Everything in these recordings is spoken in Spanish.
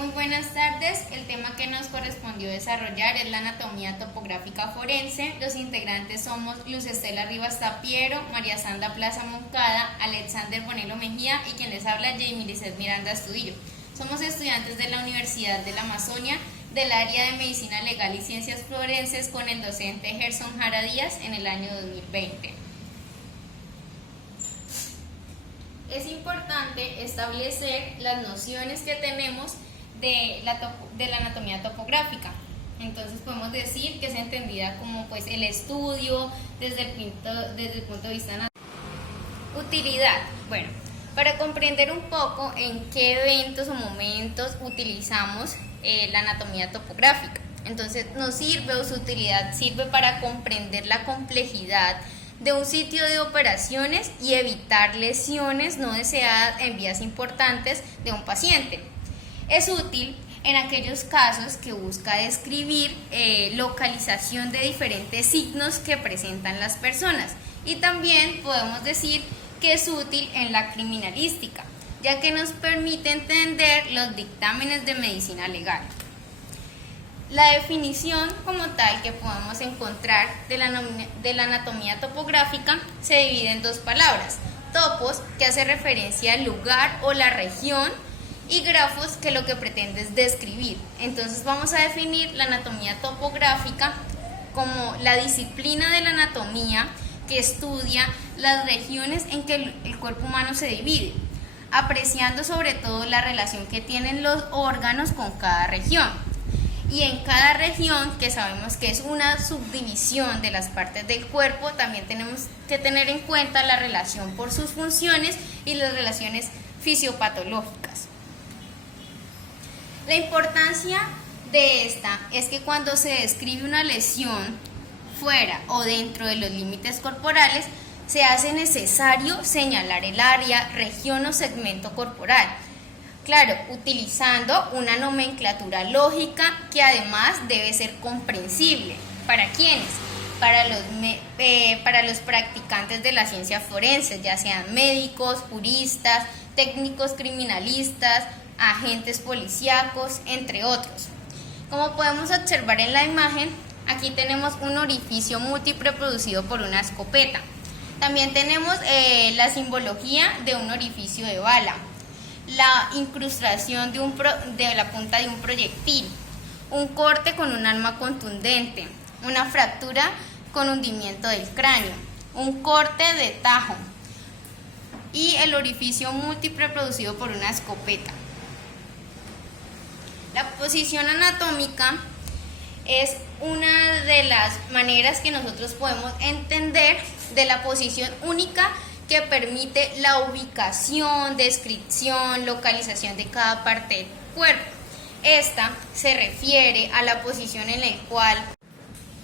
Muy buenas tardes, el tema que nos correspondió desarrollar es la anatomía topográfica forense. Los integrantes somos Luz Estela Rivas Tapiero, María Sandra Plaza Moncada, Alexander Bonelo Mejía y quien les habla, Jamie Lizeth Miranda Astudillo. Somos estudiantes de la Universidad de la Amazonia del área de Medicina Legal y Ciencias Forenses con el docente Gerson Jara Díaz en el año 2020. Es importante establecer las nociones que tenemos de la anatomía topográfica. Entonces podemos decir que es entendida como el estudio desde el punto de vista anatómico. Utilidad. Bueno, para comprender un poco en qué eventos o momentos utilizamos la anatomía topográfica. Entonces nos sirve, o su utilidad sirve para comprender la complejidad de un sitio de operaciones y evitar lesiones no deseadas en vías importantes de un paciente. Es útil en aquellos casos que busca describir localización de diferentes signos que presentan las personas, y también podemos decir que es útil en la criminalística, ya que nos permite entender los dictámenes de medicina legal. La definición como tal que podemos encontrar de la anatomía topográfica se divide en dos palabras: topos, que hace referencia al lugar o la región, y grafos, que lo que pretende es describir. Entonces vamos a definir la anatomía topográfica como la disciplina de la anatomía que estudia las regiones en que el cuerpo humano se divide, apreciando sobre todo la relación que tienen los órganos con cada región. Y en cada región, que sabemos que es una subdivisión de las partes del cuerpo, también tenemos que tener en cuenta la relación por sus funciones y las relaciones fisiopatológicas. La importancia de esta es que cuando se describe una lesión fuera o dentro de los límites corporales, se hace necesario señalar el área, región o segmento corporal. Claro, utilizando una nomenclatura lógica que además debe ser comprensible. ¿Para quiénes? Para los practicantes de la ciencia forense, ya sean médicos, juristas, técnicos criminalistas, agentes policíacos, entre otros. Como podemos observar en la imagen, aquí tenemos un orificio múltiple producido por una escopeta. También tenemos la simbología de un orificio de bala, la incrustación de la punta de un proyectil, un corte con un arma contundente, una fractura con hundimiento del cráneo, un corte de tajo y el orificio múltiple producido por una escopeta. La posición anatómica es una de las maneras que nosotros podemos entender de la posición única que permite la ubicación, descripción, localización de cada parte del cuerpo. Esta se refiere a la posición en la cual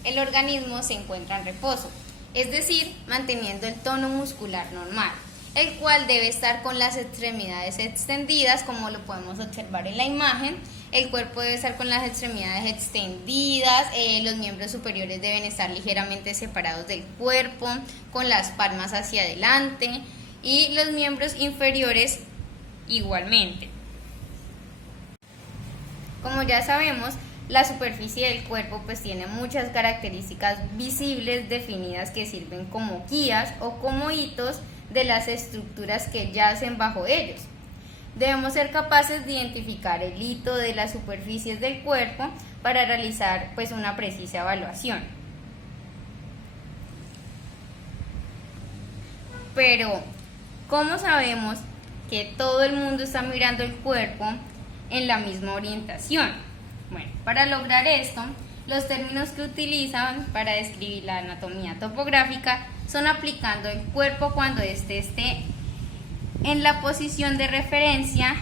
el organismo se encuentra en reposo, es decir, manteniendo el tono muscular normal, el cual debe estar con las extremidades extendidas, como lo podemos observar en la imagen. El cuerpo debe estar con las extremidades extendidas, los miembros superiores deben estar ligeramente separados del cuerpo, con las palmas hacia adelante, y los miembros inferiores igualmente. Como ya sabemos, la superficie del cuerpo tiene muchas características visibles definidas que sirven como guías o como hitos de las estructuras que yacen bajo ellos. Debemos ser capaces de identificar el hito de las superficies del cuerpo para realizar una precisa evaluación. Pero, ¿cómo sabemos que todo el mundo está mirando el cuerpo en la misma orientación? Bueno, para lograr esto, los términos que utilizan para describir la anatomía topográfica son aplicando el cuerpo cuando éste esté en la posición de referencia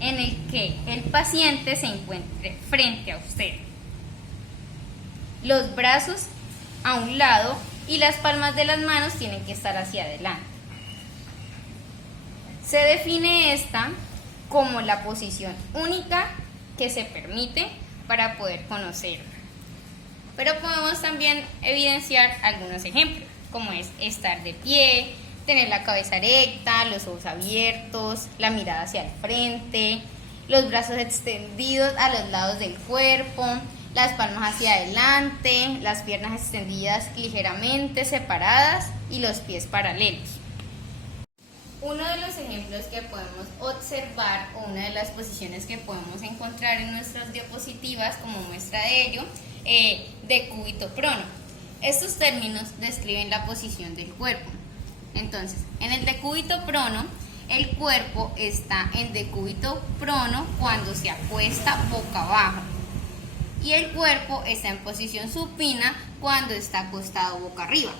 en el que el paciente se encuentre frente a usted. Los brazos a un lado y las palmas de las manos tienen que estar hacia adelante. Se define esta como la posición única que se permite para poder conocerla. Pero podemos también evidenciar algunos ejemplos, como es estar de pie, tener la cabeza erecta, los ojos abiertos, la mirada hacia el frente, los brazos extendidos a los lados del cuerpo, las palmas hacia adelante, las piernas extendidas ligeramente separadas y los pies paralelos. Uno de los ejemplos que podemos observar o una de las posiciones que podemos encontrar en nuestras diapositivas como muestra de ello, decúbito prono. Estos términos describen la posición del cuerpo. Entonces, en el decúbito prono, el cuerpo está en decúbito prono cuando se acuesta boca abajo y el cuerpo está en posición supina cuando está acostado boca arriba.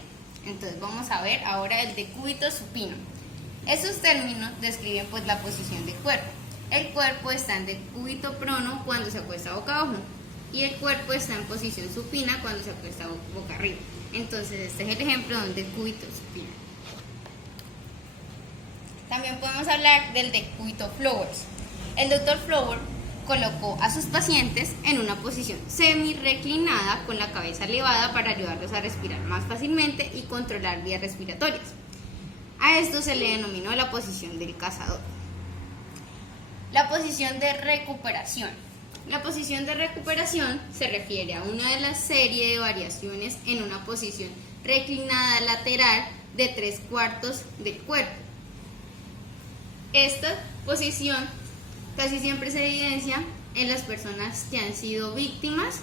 Entonces vamos a ver ahora el decúbito supino. Estos términos describen pues la posición del cuerpo. El cuerpo está en decúbito prono cuando se acuesta boca abajo y el cuerpo está en posición supina cuando se acuesta boca arriba. Entonces este es el ejemplo de un decúbito supino. También podemos hablar del decúbito Flowers. El doctor Flower colocó a sus pacientes en una posición semi-reclinada con la cabeza elevada para ayudarlos a respirar más fácilmente y controlar vías respiratorias. A esto se le denominó la posición del cazador. La posición de recuperación. La posición de recuperación se refiere a una de las series de variaciones en una posición reclinada lateral de 3/4 del cuerpo. Esta posición casi siempre se evidencia en las personas que han sido víctimas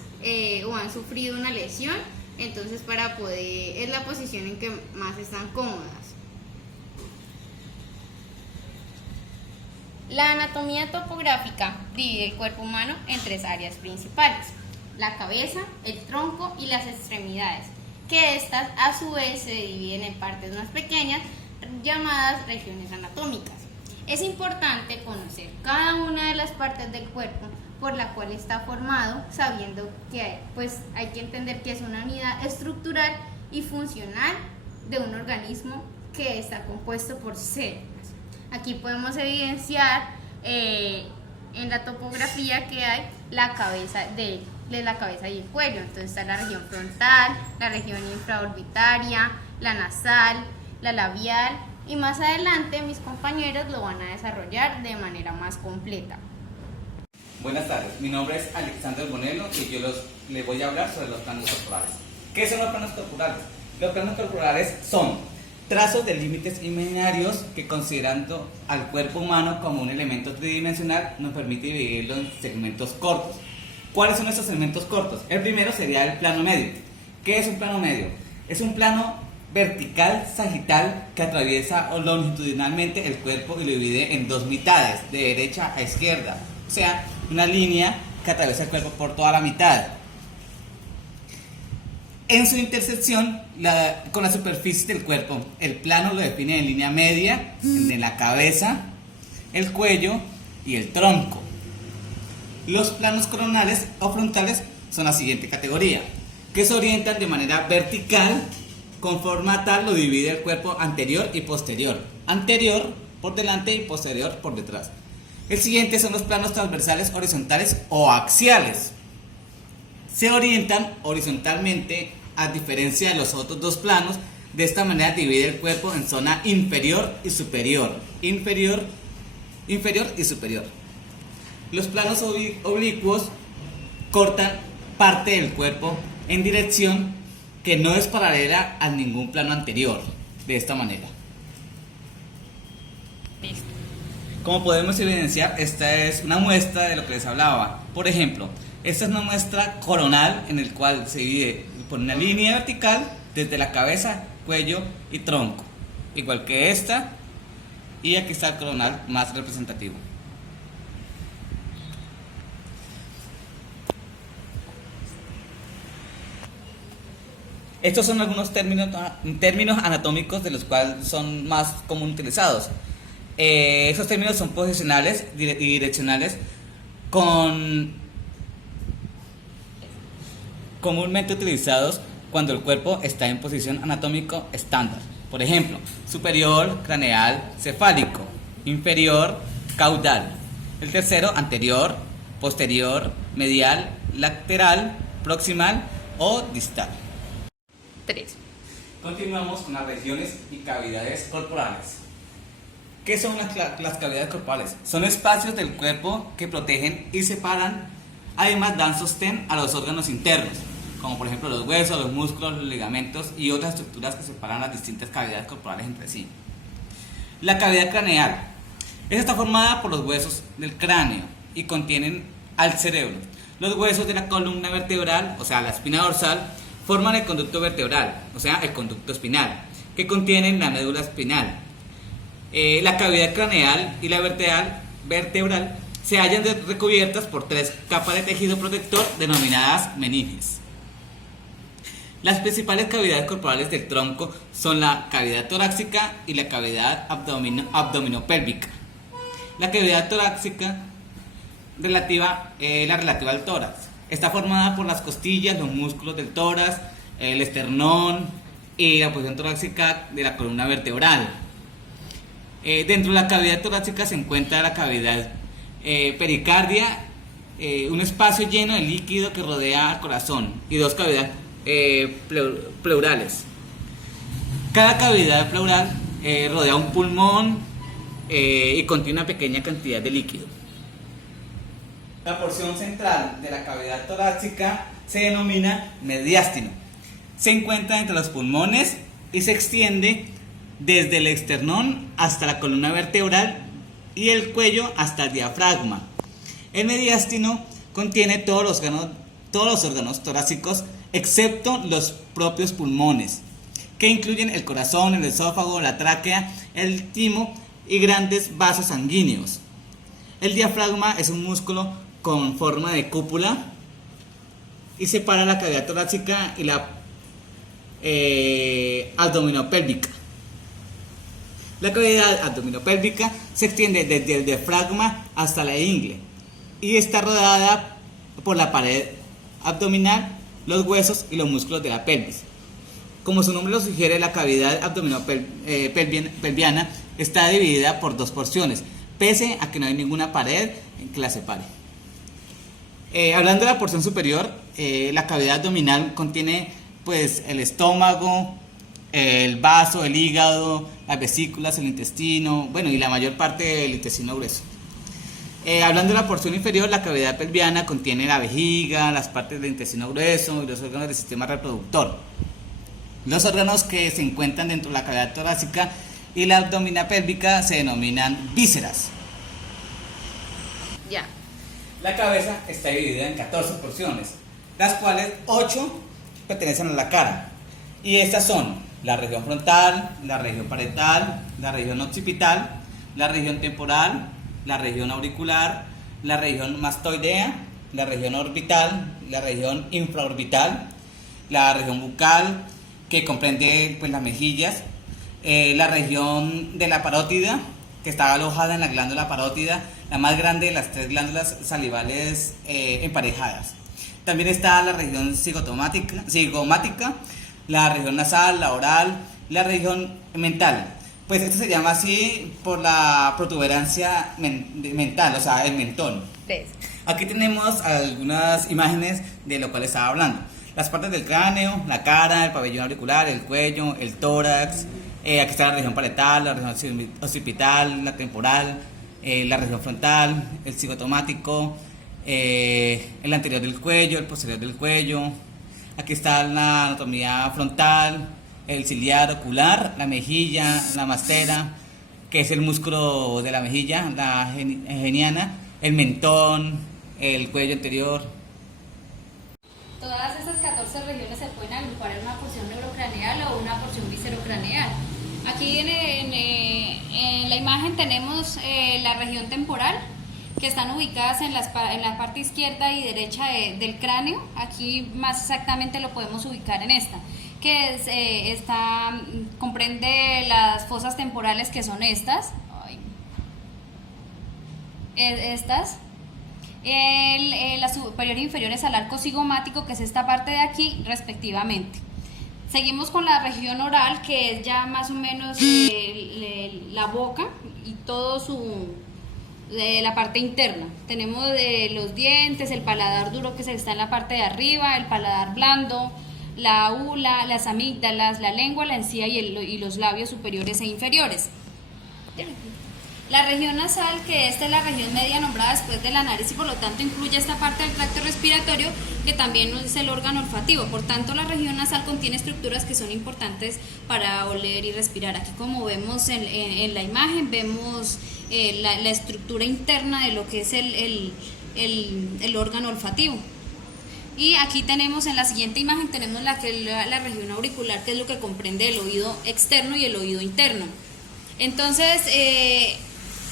o han sufrido una lesión, entonces es la posición en que más están cómodas. La anatomía topográfica divide el cuerpo humano en 3 áreas principales: la cabeza, el tronco y las extremidades, que estas a su vez se dividen en partes más pequeñas llamadas regiones anatómicas. Es importante conocer cada una de las partes del cuerpo por la cual está formado, sabiendo que hay que entender que es una unidad estructural y funcional de un organismo que está compuesto por células. Aquí podemos evidenciar en la topografía que hay la cabeza de la cabeza y el cuello. Entonces está la región frontal, la región infraorbitaria, la nasal, la labial, y más adelante mis compañeros lo van a desarrollar de manera más completa. Buenas tardes, mi nombre es Alexander Bonello y yo les voy a hablar sobre los planos corporales. ¿Qué son los planos corporales? Los planos corporales son trazos de límites imaginarios que, considerando al cuerpo humano como un elemento tridimensional, nos permite dividirlo en segmentos cortos. ¿Cuáles son esos segmentos cortos? El primero sería el plano medio. ¿Qué es un plano medio? Es un plano vertical sagital que atraviesa longitudinalmente el cuerpo y lo divide en 2 mitades, de derecha a izquierda. O sea, una línea que atraviesa el cuerpo por toda la mitad. En su intersección con la superficie del cuerpo, el plano lo define en línea media de la cabeza, el cuello y el tronco. Los planos coronales o frontales son la siguiente categoría, que se orientan de manera vertical, con forma tal lo divide el cuerpo anterior y posterior. Anterior por delante y posterior por detrás. El siguiente son los planos transversales, horizontales o axiales. Se orientan horizontalmente a diferencia de los otros 2 planos. De esta manera divide el cuerpo en zona inferior y superior. Inferior y superior. Los planos oblicuos cortan parte del cuerpo en dirección que no es paralela a ningún plano anterior, de esta manera. Como podemos evidenciar, esta es una muestra de lo que les hablaba. Por ejemplo, esta es una muestra coronal en el cual se divide por una línea vertical desde la cabeza, cuello y tronco, igual que esta, y aquí está el coronal más representativo. Estos son algunos términos anatómicos de los cuales son más común utilizados. Esos términos son posicionales y direccionales comúnmente utilizados cuando el cuerpo está en posición anatómico estándar. Por ejemplo, superior, craneal, cefálico; inferior, caudal; el tercero, anterior, posterior, medial, lateral, proximal o distal. 3. Continuamos con las regiones y cavidades corporales. ¿Qué son las cavidades corporales? Son espacios del cuerpo que protegen y separan, además dan sostén a los órganos internos, como por ejemplo los huesos, los músculos, los ligamentos y otras estructuras que separan las distintas cavidades corporales entre sí. La cavidad craneal. Esta está formada por los huesos del cráneo y contienen al cerebro. Los huesos de la columna vertebral, o sea, la espina dorsal, forman el conducto vertebral, o sea, el conducto espinal, que contienen la médula espinal. La cavidad craneal y la vertebral se hallan recubiertas por 3 capas de tejido protector denominadas meninges. Las principales cavidades corporales del tronco son la cavidad torácica y la cavidad abdominopélvica. La cavidad torácica la relativa al tórax. Está formada por las costillas, los músculos del tórax, el esternón y la posición torácica de la columna vertebral. Dentro de la cavidad torácica se encuentra la cavidad pericardia, un espacio lleno de líquido que rodea al corazón, y 2 cavidades pleurales. Cada cavidad pleural rodea un pulmón y contiene una pequeña cantidad de líquido. La porción central de la cavidad torácica se denomina mediastino. Se encuentra entre los pulmones y se extiende desde el esternón hasta la columna vertebral y el cuello hasta el diafragma. El mediastino contiene todos los órganos torácicos excepto los propios pulmones, que incluyen el corazón, el esófago, la tráquea, el timo y grandes vasos sanguíneos. El diafragma es un músculo con forma de cúpula y separa la cavidad torácica y la abdominopélvica. La cavidad abdominopélvica se extiende desde el diafragma hasta la ingle y está rodeada por la pared abdominal, los huesos y los músculos de la pelvis. Como su nombre lo sugiere, la cavidad abdominopelviana está dividida por 2 porciones, pese a que no hay ninguna pared que la separe. Hablando de la porción superior, la cavidad abdominal contiene pues el estómago, el vaso, el hígado, las vesículas, el intestino, bueno, y la mayor parte del intestino grueso. Hablando de la porción inferior, la cavidad pelviana contiene la vejiga, las partes del intestino grueso y los órganos del sistema reproductor. Los órganos que se encuentran dentro de la cavidad torácica y la abdomina pélvica se denominan vísceras. Ya. La cabeza está dividida en 14 porciones, las cuales 8 pertenecen a la cara. Y estas son la región frontal, la región parietal, la región occipital, la región temporal, la región auricular, la región mastoidea, la región orbital, la región infraorbital, la región bucal, que comprende pues, las mejillas, la región de la parótida, que está alojada en la glándula parótida, la más grande de las 3 glándulas salivales emparejadas. También está la región cigomática, la región nasal, la oral, la región mental. Pues esto se llama así por la protuberancia mental, o sea, el mentón. Aquí tenemos algunas imágenes de lo cual estaba hablando. Las partes del cráneo, la cara, el pabellón auricular, el cuello, el tórax. Aquí está la región parietal, la región occipital, la temporal, la región frontal, el cigotomático, el anterior del cuello, el posterior del cuello. Aquí está la anatomía frontal, el ciliar ocular, la mejilla, la mastera, que es el músculo de la mejilla, la geniana, el mentón, el cuello anterior. Todas esas 14 regiones se pueden agrupar en una porción neurocraneal o una porción viscerocraneal. Aquí en la imagen tenemos la región temporal, que están ubicadas en la parte izquierda y derecha del cráneo. Aquí más exactamente lo podemos ubicar en esta, que comprende las fosas temporales, que son estas, la superior e inferior es al arco cigomático, que es esta parte de aquí respectivamente. Seguimos con la región oral, que es ya más o menos la boca y todo la parte interna. Tenemos los dientes, el paladar duro, que está en la parte de arriba, el paladar blando, la ula, las amígdalas, la lengua, la encía y los labios superiores e inferiores. La región nasal, que esta es la región media nombrada después de la nariz y por lo tanto incluye esta parte del tracto respiratorio que también es el órgano olfativo. Por tanto, la región nasal contiene estructuras que son importantes para oler y respirar. Aquí, como vemos en la imagen, vemos la estructura interna de lo que es el órgano olfativo. Y aquí tenemos, en la siguiente imagen, tenemos la región auricular, que es lo que comprende el oído externo y el oído interno. Entonces,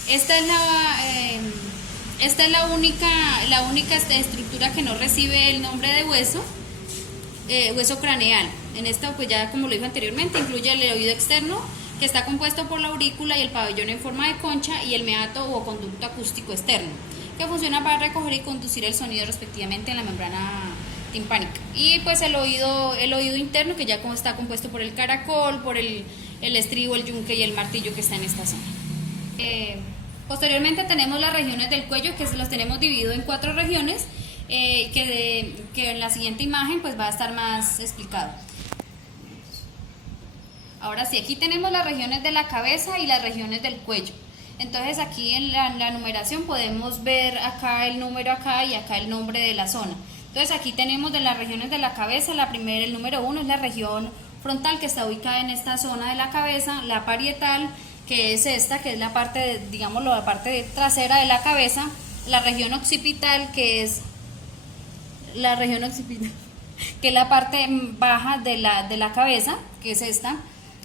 esta es la única estructura que no recibe el nombre de hueso craneal. En esta, pues ya como lo dije anteriormente, incluye el oído externo, que está compuesto por la aurícula y el pabellón en forma de concha, y el meato o conducto acústico externo, que funciona para recoger y conducir el sonido respectivamente en la membrana timpánica. Y pues el oído interno, que ya está compuesto por el caracol, por el estribo, el yunque y el martillo, que está en esta zona. Posteriormente tenemos las regiones del cuello, que los tenemos dividido en 4 regiones, que en la siguiente imagen pues va a estar más explicado. Ahora sí, aquí tenemos las regiones de la cabeza y las regiones del cuello. Entonces aquí en la numeración podemos ver acá el número acá y acá el nombre de la zona. Entonces aquí tenemos de las regiones de la cabeza, el número 1 es la región frontal, que está ubicada en esta zona de la cabeza, la parietal, que es esta, que es la parte, digámoslo, la parte trasera de la cabeza, la región occipital, que es la parte baja de la cabeza, que es esta,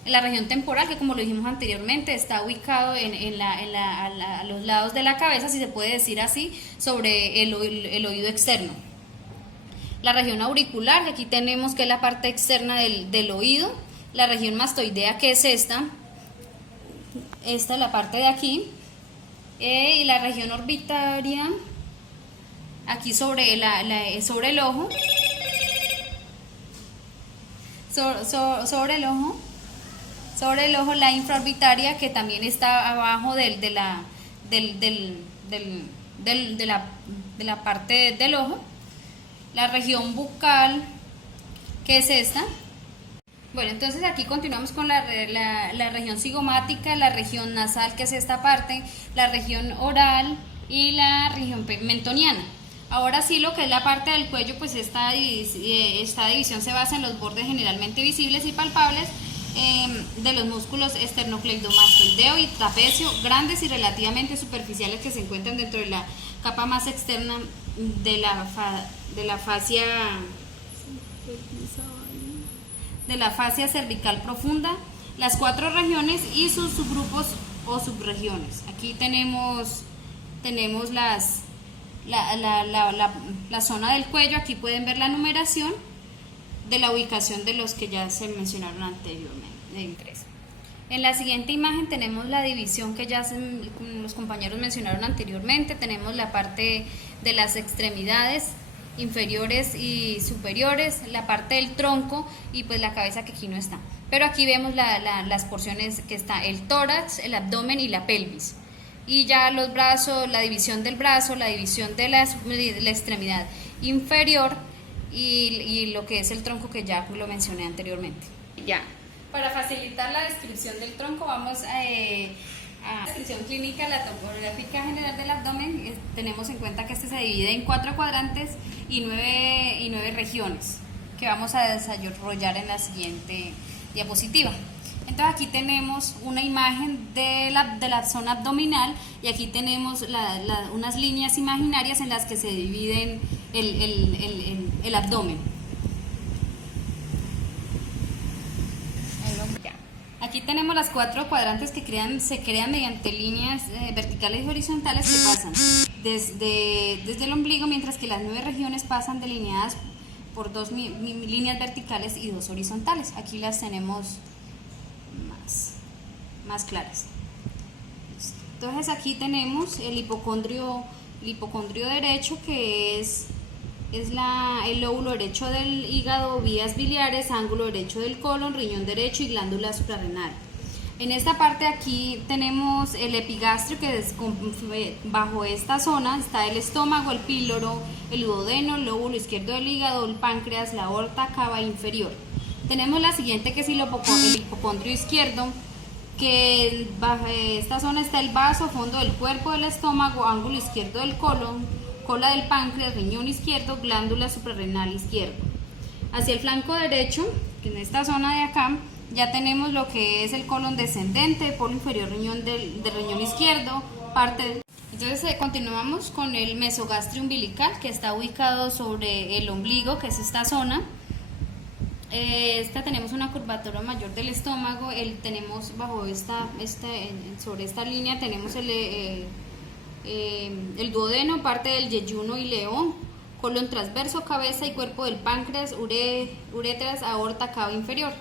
la región temporal, que como lo dijimos anteriormente, está ubicado a los lados de la cabeza, si se puede decir así, sobre el oído externo. La región auricular, que aquí tenemos que es la parte externa del oído, la región mastoidea, que es esta es la parte de aquí, y la región orbitaria, aquí sobre el ojo, sobre el ojo, la infraorbitaria, que también está abajo de la parte del ojo, la región bucal, que es esta. Bueno, entonces aquí continuamos con la región cigomática, la región nasal, que es esta parte, la región oral y la región mentoniana. Ahora sí, lo que es la parte del cuello, pues esta división se basa en los bordes generalmente visibles y palpables de los músculos esternocleidomastoideo y trapecio, grandes y relativamente superficiales, que se encuentran dentro de la capa más externa de la fascia cervical profunda, las 4 regiones y sus subgrupos o subregiones. Aquí tenemos la zona del cuello. Aquí pueden ver la numeración de la ubicación de los que ya se mencionaron anteriormente. En la siguiente imagen tenemos la división que ya los compañeros mencionaron anteriormente. Tenemos la parte de las extremidades inferiores y superiores, la parte del tronco y pues la cabeza, que aquí no está. Pero aquí vemos las porciones que está el tórax, el abdomen y la pelvis. Y ya los brazos, la división del brazo, la división de la extremidad inferior y lo que es el tronco, que ya lo mencioné anteriormente. Ya. Para facilitar la descripción del tronco, vamos a descripción clínica, la topográfica general del abdomen. Tenemos en cuenta que este se divide en 4 cuadrantes y 9 regiones, que vamos a desarrollar en la siguiente diapositiva. Entonces aquí tenemos una imagen de la zona abdominal, y aquí tenemos unas líneas imaginarias en las que se dividen el abdomen. Aquí tenemos las 4 cuadrantes que se crean mediante líneas verticales y horizontales que pasan desde el ombligo, mientras que las 9 regiones pasan delineadas por 2 líneas verticales y 2 horizontales. Aquí las tenemos más claras. Entonces aquí tenemos el hipocondrio derecho, que es el lóbulo derecho del hígado, vías biliares, ángulo derecho del colon, riñón derecho y glándula suprarrenal. En esta parte aquí tenemos el epigastrio, que es bajo esta zona está el estómago, el píloro, el duodeno, el lóbulo izquierdo del hígado, el páncreas, la aorta cava inferior. Tenemos la siguiente, que es el hipocondrio izquierdo, que bajo esta zona está el vaso, fondo del cuerpo del estómago, ángulo izquierdo del colon, cola del páncreas, riñón izquierdo, glándula suprarrenal izquierdo. Hacia el flanco derecho, que en esta zona de acá, ya tenemos lo que es el colon descendente, polo inferior riñón del riñón izquierdo, parte. Entonces continuamos con el mesogastrio umbilical, que está ubicado sobre el ombligo, que es esta zona. Tenemos una curvatura mayor del estómago, tenemos bajo sobre esta línea tenemos el duodeno, parte del yeyuno y león, colon transverso, cabeza y cuerpo del páncreas, uréteras, aorta, cava inferior.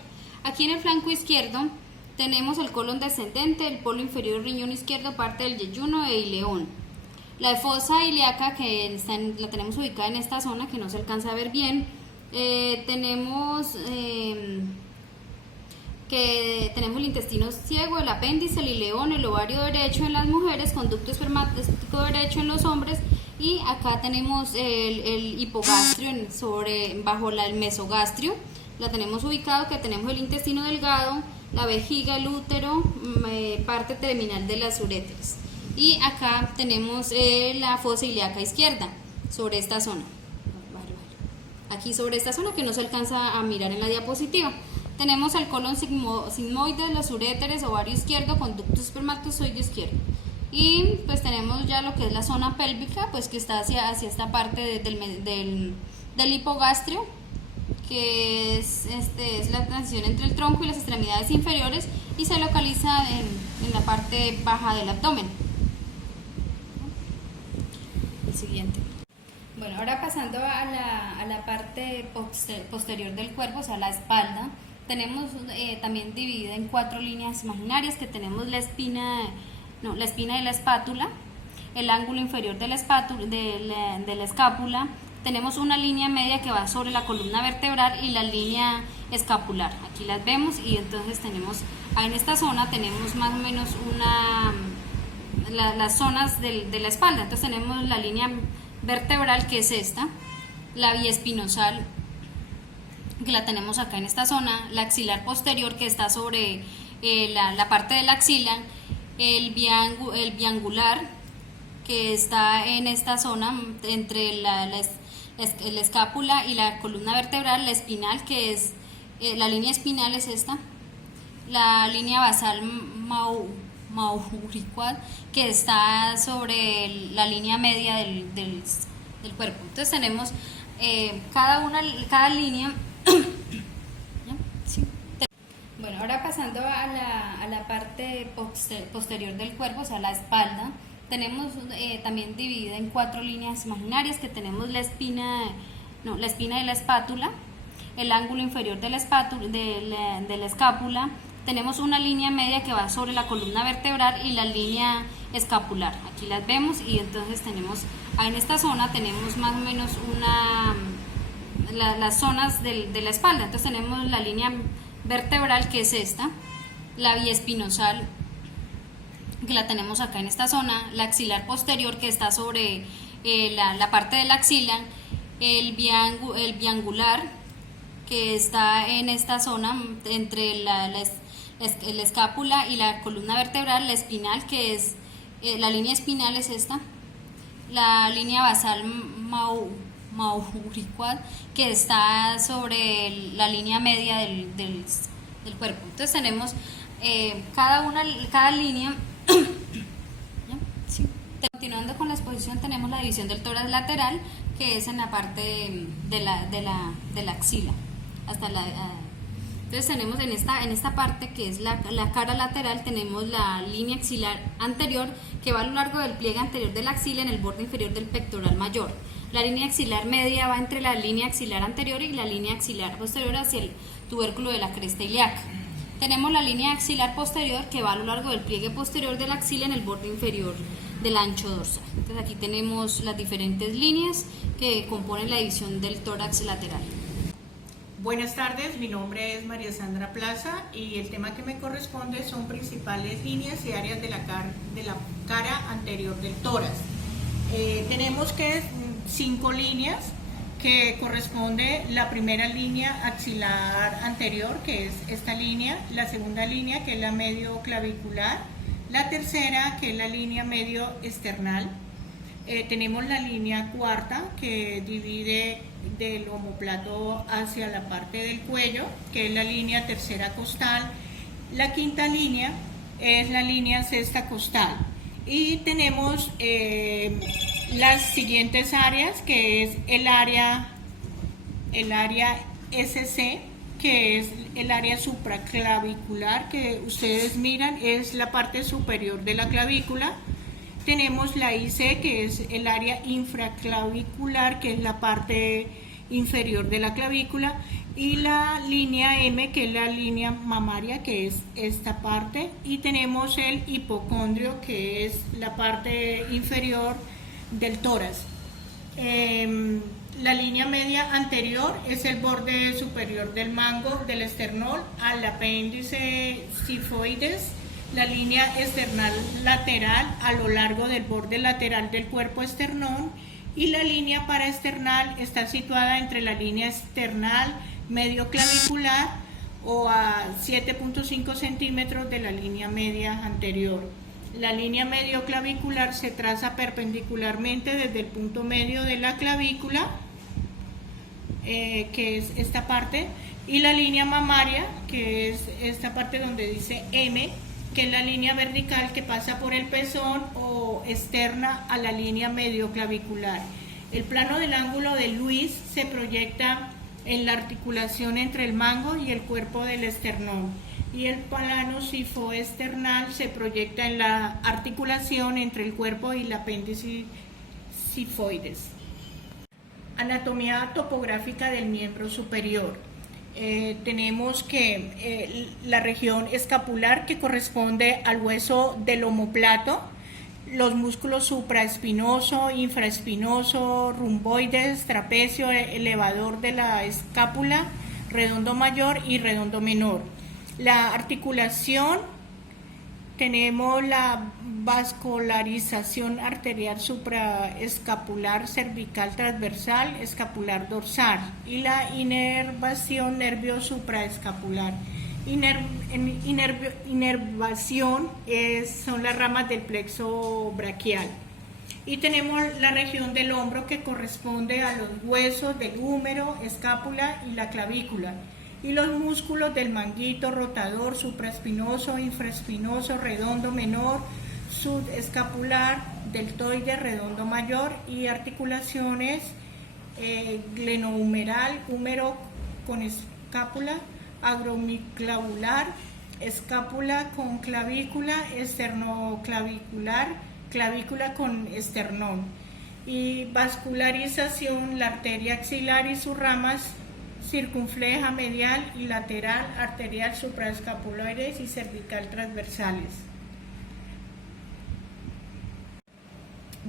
Aquí en el flanco izquierdo tenemos el colon descendente, el polo inferior riñón izquierdo, parte del yeyuno e ileón. La fosa ilíaca, que la tenemos ubicada en esta zona, que no se alcanza a ver bien. Tenemos el intestino ciego, el apéndice, el ileón, el ovario derecho en las mujeres, conducto espermático derecho en los hombres, y acá tenemos el hipogastrio bajo el mesogastrio. La tenemos ubicado, que tenemos el intestino delgado, la vejiga, el útero, parte terminal de las uréteras. Y acá tenemos la fosa ilíaca izquierda, sobre esta zona. Aquí sobre esta zona, que no se alcanza a mirar en la diapositiva. Tenemos el colon sigmoide, los uréteres, ovario izquierdo, conducto espermatozoide izquierdo. Y pues tenemos ya lo que es la zona pélvica, pues que está hacia esta parte del hipogastrio, que es la transición entre el tronco y las extremidades inferiores, y se localiza en la parte baja del abdomen. El siguiente. Bueno, ahora pasando a la parte posterior del cuerpo, o sea, la espalda, tenemos también dividida en 4 líneas imaginarias, que tenemos la espina de la espátula, el ángulo inferior de la escápula. Tenemos una línea media que va sobre la columna vertebral y la línea escapular. Aquí las vemos, y entonces en esta zona tenemos más o menos las zonas de la espalda. Entonces tenemos la línea vertebral, que es esta, la vía espinosal, que la tenemos acá en esta zona, la axilar posterior, que está sobre la parte de la axila, el biangular, que está en esta zona entre la escápula y la columna vertebral, la espinal, que es la línea espinal es esta, la línea basal mauricual, que está sobre la línea media del cuerpo. Entonces tenemos cada línea. ¿Sí? Bueno, ahora pasando a la parte posterior del cuerpo, o sea, la espalda, tenemos también dividida en 4 líneas imaginarias, que tenemos la espina de la espátula, el ángulo inferior de la escápula. Tenemos una línea media que va sobre la columna vertebral y la línea escapular. Aquí las vemos, y entonces en esta zona tenemos más o menos las zonas de la espalda. Entonces tenemos la línea vertebral, que es esta, la vía espinosal, que la tenemos acá en esta zona, la axilar posterior, que está sobre la parte de la axila, el biangular, que está en esta zona entre la escápula y la columna vertebral, la espinal, que es la línea espinal es esta, la línea basal mauricual, que está sobre la línea media del cuerpo. Entonces tenemos cada línea. ¿Sí? Continuando con la exposición, tenemos la división del tórax lateral, que es en la parte de la axila. Entonces tenemos en esta parte, que es la cara lateral, tenemos la línea axilar anterior, que va a lo largo del pliegue anterior de la axila en el borde inferior del pectoral mayor. La línea axilar media va entre la línea axilar anterior y la línea axilar posterior hacia el tubérculo de la cresta ilíaca. Tenemos la línea axilar posterior, que va a lo largo del pliegue posterior de la axila en el borde inferior del ancho dorsal. Entonces aquí tenemos las diferentes líneas que componen la división del tórax lateral. Buenas tardes, mi nombre es María Sandra Plaza, y el tema que me corresponde son principales líneas y áreas de la cara anterior del tórax. Tenemos 5 líneas, que corresponde la primera línea axilar anterior, que es esta línea, la segunda línea, que es la medio clavicular, la tercera, que es la línea medio esternal. Tenemos la línea cuarta, que divide del omóplato hacia la parte del cuello, que es la línea tercera costal. La quinta línea es la línea sexta costal. Y tenemos las siguientes áreas, que es el área SC, que es el área supraclavicular, que ustedes miran, es la parte superior de la clavícula. Tenemos la IC, que es el área infraclavicular, que es la parte inferior de la clavícula, y la línea M, que es la línea mamaria, que es esta parte, y tenemos el hipocondrio, que es la parte inferior del tórax. La línea media anterior es el borde superior del mango del esternón al apéndice sifoides. La línea esternal lateral a lo largo del borde lateral del cuerpo esternón, y la línea paraesternal está situada entre la línea esternal medio clavicular o a 7.5 centímetros de la línea media anterior. La línea medio clavicular se traza perpendicularmente desde el punto medio de la clavícula, que es esta parte, y la línea mamaria, que es esta parte donde dice M, que es la línea vertical que pasa por el pezón o externa a la línea medio clavicular. El plano del ángulo de Lewis se proyecta en la articulación entre el mango y el cuerpo del esternón, y el plano sifoesternal se proyecta en la articulación entre el cuerpo y el apéndice sifoides. Anatomía topográfica del miembro superior. Tenemos que la región escapular, que corresponde al hueso del omóplato, los músculos supraespinoso, infraespinoso, rumboides, trapecio, elevador de la escápula, redondo mayor y redondo menor. La articulación, tenemos la vascularización arterial supraescapular, cervical transversal, escapular dorsal, y la inervación nervio supraescapular. Inervación son las ramas del plexo braquial. Y tenemos la región del hombro, que corresponde a los huesos del húmero, escápula y la clavícula, y los músculos del manguito rotador, supraespinoso, infraespinoso, redondo menor, subescapular, deltoide, redondo mayor, y articulaciones glenohumeral, húmero con escápula, agromiclavular, escápula con clavícula, esternoclavicular, clavícula con esternón, y vascularización, la arteria axilar y sus ramas circunfleja, medial y lateral, arterial, supraescapulares y cervical transversales.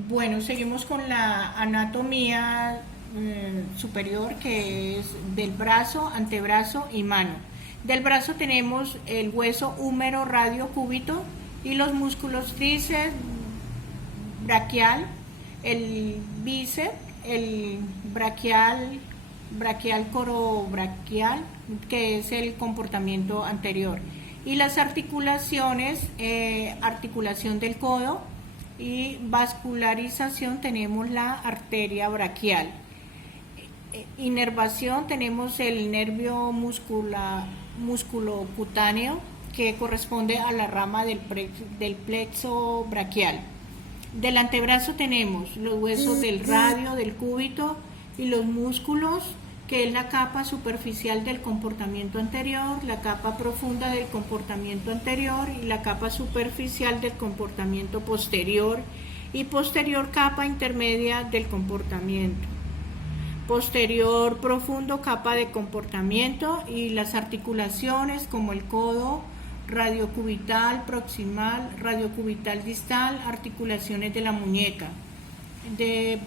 Bueno, seguimos con la anatomía superior, que es del brazo, antebrazo y mano. Del brazo tenemos el hueso húmero radiocúbito y los músculos tríceps, braquial, el bíceps, el braquial corobraquial, que es el comportamiento anterior, y las articulaciones, articulación del codo, y vascularización tenemos la arteria braquial. Inervación tenemos el nervio musculocutáneo, que corresponde a la rama del plexo braquial. Del antebrazo tenemos los huesos del radio, del cúbito, y los músculos, que es la capa superficial del comportamiento anterior, la capa profunda del comportamiento anterior y la capa superficial del comportamiento posterior, y posterior capa intermedia del comportamiento. Posterior profundo, capa de comportamiento, y las articulaciones como el codo, radiocubital proximal, radiocubital distal, articulaciones de la muñeca. De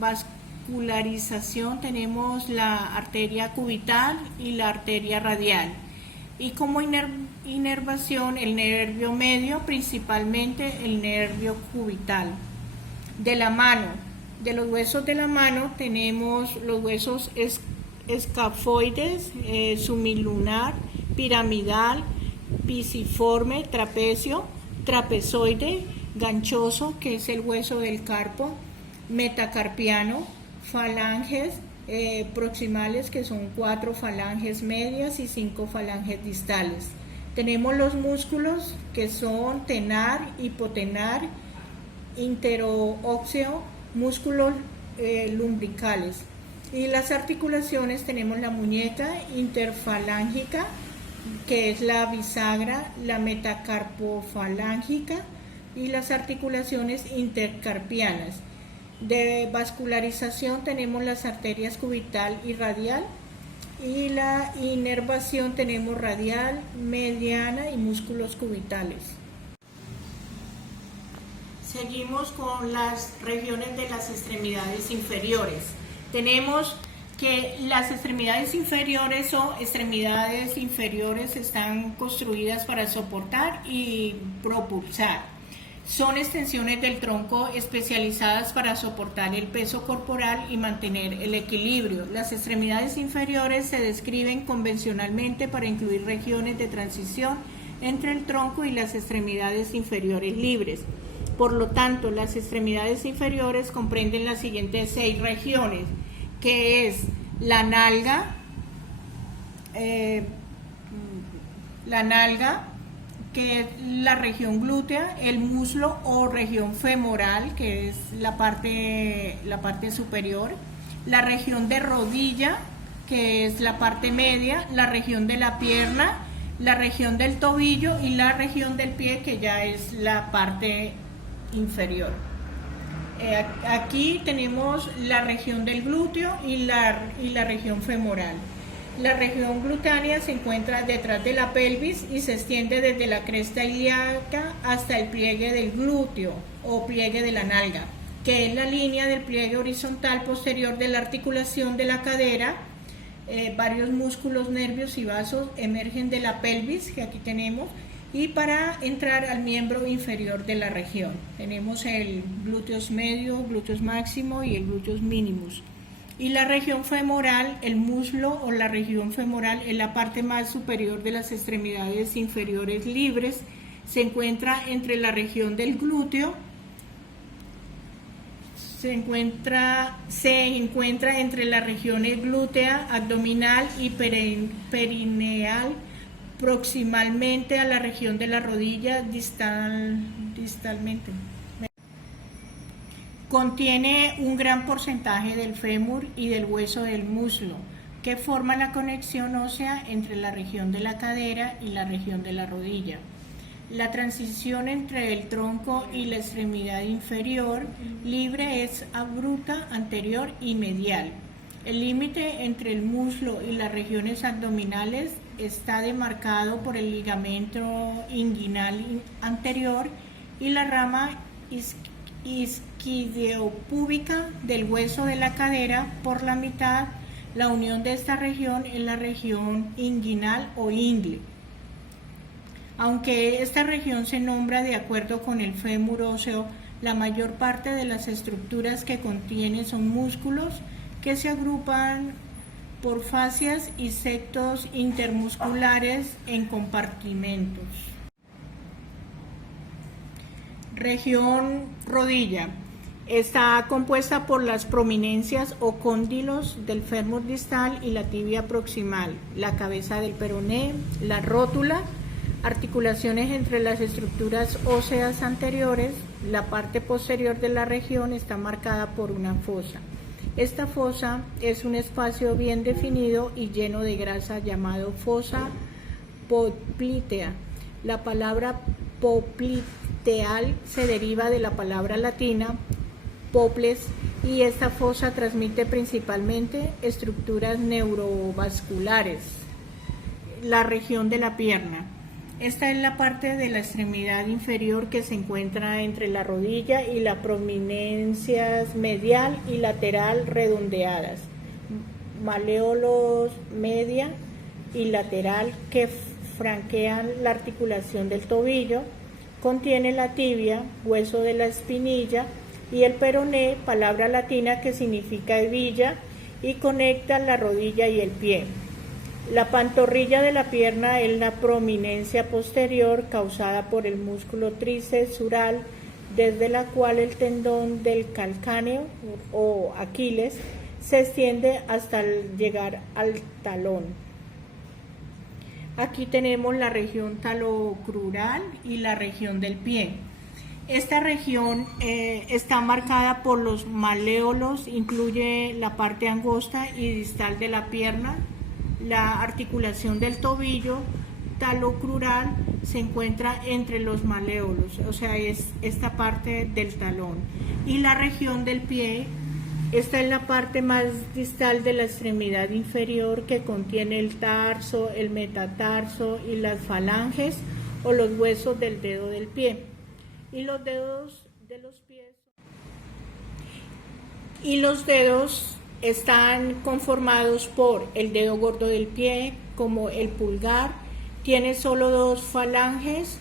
vascularización tenemos la arteria cubital y la arteria radial. Y como inervación, el nervio medio, principalmente el nervio cubital. De la mano De los huesos de la mano tenemos los huesos escafoides, sumilunar, piramidal, pisiforme, trapecio, trapezoide, ganchoso, que es el hueso del carpo, metacarpiano, falanges proximales, que son 4 falanges medias y 5 falanges distales. Tenemos los músculos, que son tenar, hipotenar, interóseo, músculos lumbricales. Y las articulaciones tenemos la muñeca interfalángica, que es la bisagra, la metacarpofalángica y las articulaciones intercarpianas. De vascularización tenemos las arterias cubital y radial, y la inervación tenemos radial, mediana y músculos cubitales. Seguimos con las regiones de las extremidades inferiores. Tenemos que las extremidades inferiores están construidas para soportar y propulsar. Son extensiones del tronco especializadas para soportar el peso corporal y mantener el equilibrio. Las extremidades inferiores se describen convencionalmente para incluir regiones de transición entre el tronco y las extremidades inferiores libres. Por lo tanto, las extremidades inferiores comprenden las siguientes 6 regiones, que es la nalga, que es la región glútea, el muslo o región femoral, que es la parte superior, la región de rodilla, que es la parte media, la región de la pierna, la región del tobillo y la región del pie, que ya es la parte inferior. Aquí tenemos la región del glúteo y la región femoral. La región glutánea se encuentra detrás de la pelvis y se extiende desde la cresta ilíaca hasta el pliegue del glúteo o pliegue de la nalga, que es la línea del pliegue horizontal posterior de la articulación de la cadera. Varios músculos, nervios y vasos emergen de la pelvis, que aquí tenemos, y para entrar al miembro inferior de la región. Tenemos el glúteos medio, glúteos máximo y el glúteos minimus. Y la región femoral, el muslo o la región femoral, es la parte más superior de las extremidades inferiores libres. Se encuentra entre la región del glúteo, se encuentra entre las regiones glútea, abdominal y perineal, proximalmente a la región de la rodilla, distalmente. Contiene un gran porcentaje del fémur y del hueso del muslo, que forma la conexión ósea entre la región de la cadera y la región de la rodilla. La transición entre el tronco y la extremidad inferior libre es abrupta, anterior y medial. El límite entre el muslo y las regiones abdominales está demarcado por el ligamento inguinal anterior y la rama isquidiopúbica del hueso de la cadera por la mitad. La unión de esta región es la región inguinal o ingle. Aunque esta región se nombra de acuerdo con el fémur óseo, la mayor parte de las estructuras que contiene son músculos que se agrupan por fascias y septos intermusculares en compartimentos. Región rodilla. Está compuesta por las prominencias o cóndilos del fémur distal y la tibia proximal, la cabeza del peroné, la rótula, articulaciones entre las estructuras óseas anteriores. La parte posterior de la región está marcada por una fosa. Esta fosa es un espacio bien definido y lleno de grasa llamado fosa poplitea. La palabra popliteal se deriva de la palabra latina poples, y esta fosa transmite principalmente estructuras neurovasculares. La región de la pierna. Esta es la parte de la extremidad inferior que se encuentra entre la rodilla y las prominencias medial y lateral redondeadas, maleolos media y lateral que franquean la articulación del tobillo. Contiene la tibia, hueso de la espinilla, y el peroné, palabra latina que significa hebilla y conecta la rodilla y el pie. La pantorrilla de la pierna es la prominencia posterior causada por el músculo tríceps sural, desde la cual el tendón del calcáneo o Aquiles se extiende hasta llegar al talón. Aquí tenemos la región talocrural y la región del pie. Esta región está marcada por los maléolos, incluye la parte angosta y distal de la pierna, la articulación del tobillo talocrural se encuentra entre los maléolos, o sea, es esta parte del talón. Y la región del pie está en la parte más distal de la extremidad inferior, que contiene el tarso, el metatarso y las falanges o los huesos del dedo del pie. Y los dedos de los pies. Y los dedos están conformados por el dedo gordo del pie, como el pulgar, tiene solo 2 falanges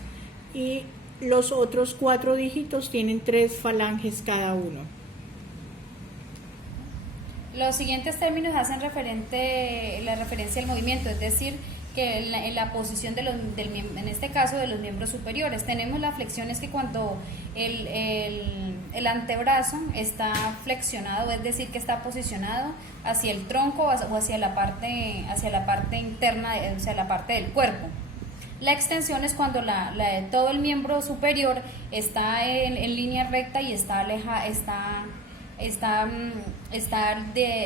y los otros 4 dígitos tienen 3 falanges cada uno. Los siguientes términos hacen la referencia al movimiento, es decir, que en la posición en este caso de los miembros superiores. Tenemos la flexión, es que cuando el antebrazo está flexionado, es decir, que está posicionado hacia el tronco o hacia la parte interna, o sea, la parte del cuerpo. La extensión es cuando todo el miembro superior está en línea recta y está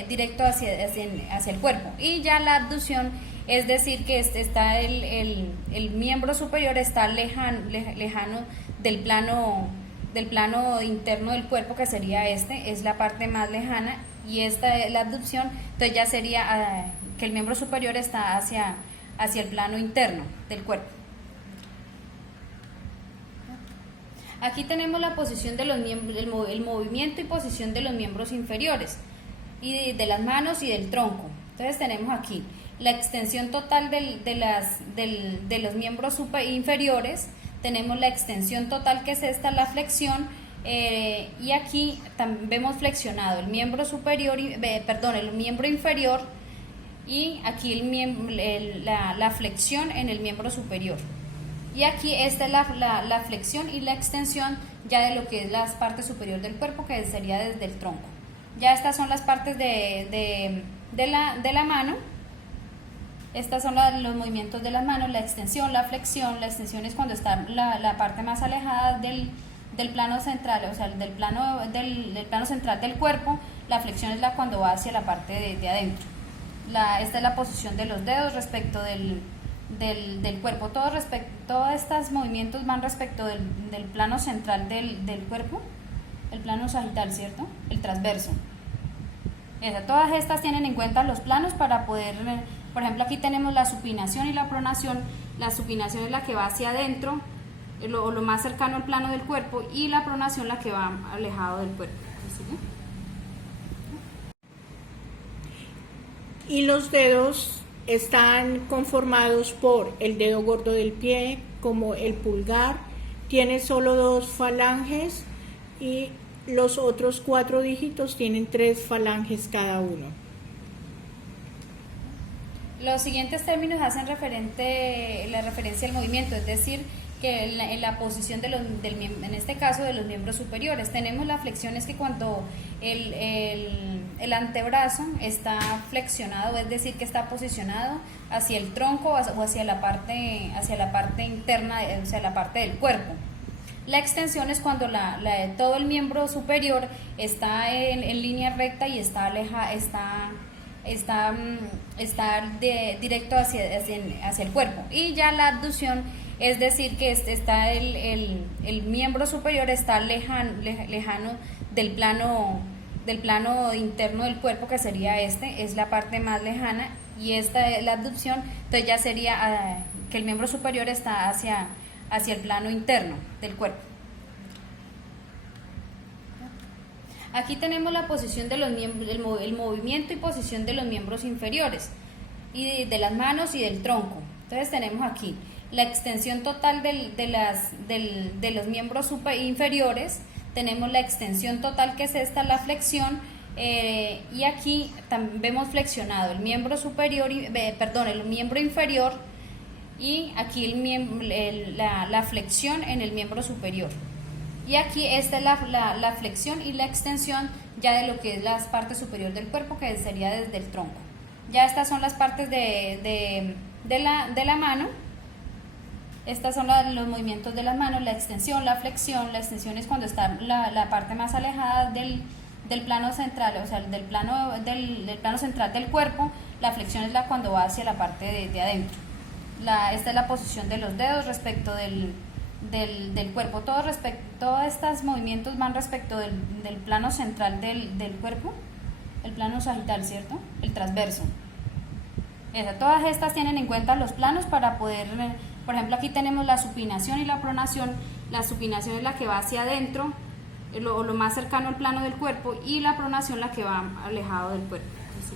directo hacia el cuerpo. Y ya la abducción es decir que está el miembro superior está lejano del plano interno del cuerpo, que sería es la parte más lejana, y la abducción, entonces ya sería que el miembro superior está hacia el plano interno del cuerpo. Aquí tenemos la posición de los miembros, el movimiento y posición de los miembros inferiores, y de las manos y del tronco. Entonces tenemos aquí la extensión total de los miembros inferiores, tenemos la extensión total, que es esta, la flexión, y aquí vemos flexionado el miembro superior, el miembro inferior, y aquí la flexión en el miembro superior. Y aquí esta es la flexión y la extensión ya de lo que es la parte superior del cuerpo, que sería desde el tronco. Ya estas son las partes de la mano. Estos son los movimientos de las manos, la extensión, la flexión. La extensión es cuando está la parte más alejada del plano central, o sea, del plano central del cuerpo. La flexión es cuando va hacia la parte de adentro. Esta es la posición de los dedos respecto del cuerpo. Todos estos movimientos van respecto del plano central del cuerpo, el plano sagital, ¿cierto? El transverso. Todas estas tienen en cuenta los planos para poder, por ejemplo, aquí tenemos la supinación y la pronación. La supinación es la que va hacia adentro, lo más cercano al plano del cuerpo, y la pronación la que va alejado del cuerpo. ¿Sí? Y los dedos están conformados por el dedo gordo del pie, como el pulgar, tiene solo 2 falanges y los otros 4 dígitos tienen 3 falanges cada uno. Los siguientes términos hacen la referencia al movimiento, es decir, que en la posición en este caso de los miembros superiores. Tenemos la flexión, es que cuando el antebrazo está flexionado, es decir, que está posicionado hacia el tronco o hacia la parte interna, o sea, la parte del cuerpo. La extensión es cuando todo el miembro superior está en línea recta y está directo hacia el cuerpo. Y ya la abducción es decir que está el miembro superior está lejano del plano interno del cuerpo, que sería es la parte más lejana, y esta es la abducción, entonces ya sería que el miembro superior está hacia el plano interno del cuerpo. Aquí tenemos la posición de los miembros, el movimiento y posición de los miembros inferiores, y de las manos y del tronco. Entonces tenemos aquí la extensión total de los miembros inferiores, tenemos la extensión total, que es esta, la flexión, y aquí vemos flexionado el miembro superior, el miembro inferior, y aquí la flexión en el miembro superior. Y aquí esta es la flexión y la extensión ya de lo que es la parte superior del cuerpo, que sería desde el tronco. Ya estas son las partes de la mano. Estas son los movimientos de las manos, la extensión, la flexión. La extensión es cuando está la parte más alejada del plano central, o sea, del plano central del cuerpo. La flexión es cuando va hacia la parte de adentro. Esta es la posición de los dedos respecto del cuerpo. Todos estos movimientos van respecto del plano central del cuerpo, el plano sagital, ¿cierto? El transverso. Todas estas tienen en cuenta los planos para poder, por ejemplo, aquí tenemos la supinación y la pronación. La supinación es la que va hacia adentro, lo más cercano al plano del cuerpo, y la pronación la que va alejado del cuerpo. ¿Sí?